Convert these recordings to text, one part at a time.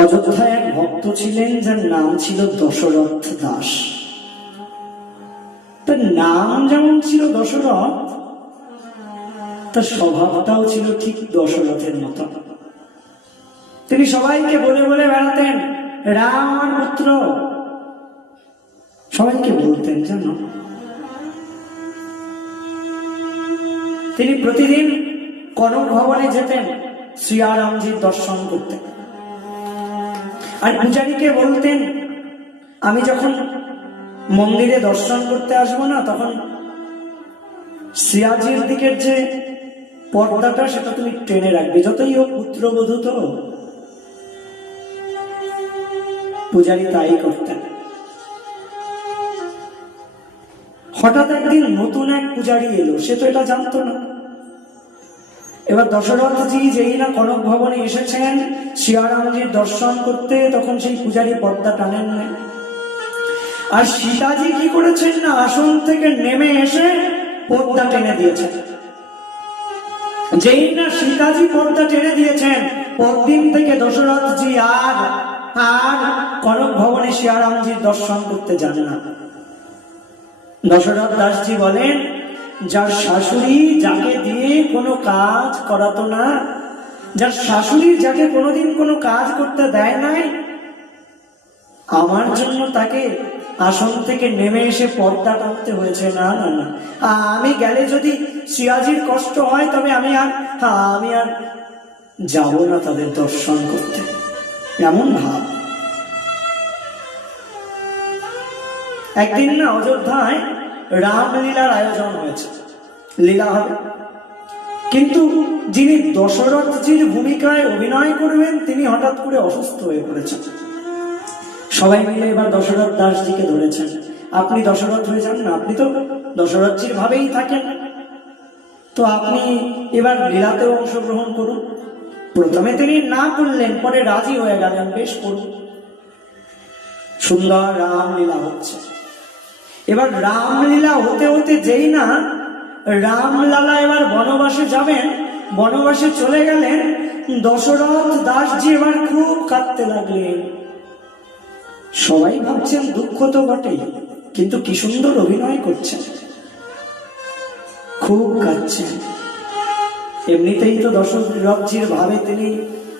অযোধ্যায় এক ভক্ত ছিলেন যার নাম ছিল দশরথ দাস। তার নাম যেমন ছিল দশরথ, তার স্বভাবটাও ছিল ঠিক দশরথের মতো। তিনি সবাইকে বলে বলে বেড়াতেন, রাম আমার পুত্র। সবাইকে বলতেন জানো। তিনি প্রতিদিন কনক ভবনে যেতেন শ্রীরামজির দর্শন করতে। আর পূজারীকে বলতেন, আমি যখন মন্দিরে দর্শন করতে আসবো না, তখন শ্রীরাজির দিকের যে পর্দাটা সেটা তুমি টেনে রাখবে, যতই ও পুত্রবধূ। তো পূজারী তাই করতেন। হঠাৎ একদিন নতুন এক পূজারী এলো, সে তো এটা জানতো না। এবার দশরথজি যেই না কনক ভবনে এসেছেন শ্রীরামজির দর্শন করতে, তখন সেই পূজারী পর্দা টানেন না। আর সীতাজি কি করেছেন না, আসন থেকে নেমে এসে পর্দা টেনে দিয়েছেন। যেই না সীতাজি পর্দা টেনে দিয়েছেন, পরদিন থেকে দশরথজি আর কনক ভবনে শ্রীরামজির দর্শন করতে যান না। দশরথ দাসজি বলেন, যার শাশুড়ি যাকে দিয়ে কোনো কাজ করাতো না, যার শাশুড়ি যাকে কোনোদিন কোনো কাজ করতে দেয় নাই, আমার জন্য তাকে আসন থেকে নেমে এসে পর্দা টানতে হয়েছে। না না না, আমি গেলে যদি শ্রীরাজির কষ্ট হয়, তবে আমি আর যাব না তাদের দর্শন করতে। এমন ভাব। একদিন না অযোধ্যায় রামলীলার আয়োজন হয়েছে, লীলা হবে। কিন্তু যিনি দশরথজির ভূমিকায় অভিনয় করবেন, তিনি হঠাৎ করে অসুস্থ হয়ে পড়েছেন। সবাই মিলে এবার দশরথ দাসজিকে ধরেছেন, আপনি দশরথ হয়ে যান না, আপনি তো দশরথজির ভাবেই থাকেন, তো আপনি এবার লীলাতেও অংশগ্রহণ করুন। প্রথমে তিনি না করলেন, পরে রাজি হয়ে গেলেন, বেশ করুন। সুন্দর রামলীলা হচ্ছে। এবার রামলীলা হতে হতে যেই না রামলালা এবার বনবাসে যাবেন, বনবাসে চলে গেলেন, দশরথ দাসজি এবার খুব কাঁদতে লাগলেন। সবাই ভাবছেন দুঃখ তো বটেই, কিন্তু কি সুন্দর অভিনয় করছেন, খুব কাঁদছেন। এমনিতেই তো দশরথজির ভাবে তিনি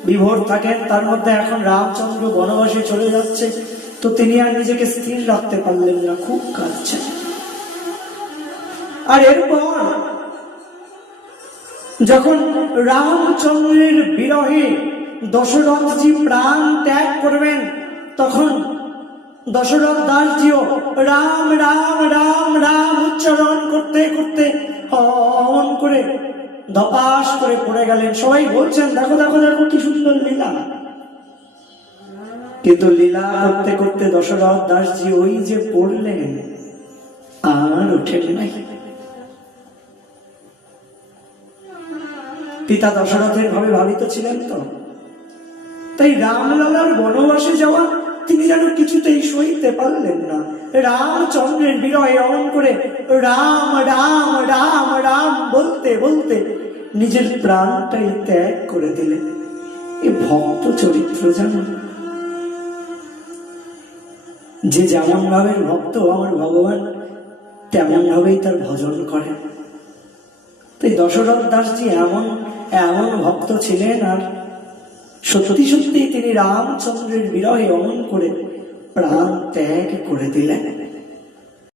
বিভোর থাকেন, তার মধ্যে এখন রামচন্দ্র বনবাসে চলে যাচ্ছে, তো তিনি আর নিজেকে স্থির রাখতে পারলেন না, খুব কাঁদছেন। আর এরপর যখন রামচন্দ্রের বিরহে দশরথজি প্রাণ ত্যাগ করবেন, তখন দশরথ দাসজিও রাম রাম রাম রাম উচ্চারণ করতে করতে অমন করে ধপাস করে পড়ে গেলেন। সবাই বলছেন, দেখো দেখো দেখো কি সুন্দর লীলা। কিন্তু লীলা করতে করতে দশরথ দাসজি ওই যে পড়লেন, আর ওঠেন নাই। পিতা দশরথের ভাবে ভাবিত ছিলেন তো, তাই রামলালার বনবাসে যাওয়া তিনি যেন কিছুতেই সইতে পারলেন না। রামচন্দ্রের বিরহে অমন করে রাম রাম রাম রাম বলতে বলতে নিজের প্রাণটাই ত্যাগ করে দিলেন। এ ভক্ত চরিত্র জানো। যে যেমন ভাবে ভক্ত আমার ভগবান, তেমন ভাবেই তার ভজন করেন। তাই দশরথ দাসজি এমন এমন ভক্ত ছিলেন। আর সত্যি সত্যি তিনি রামচন্দ্রের বিরহে অমন করে প্রাণ ত্যাগ করে দিলেন।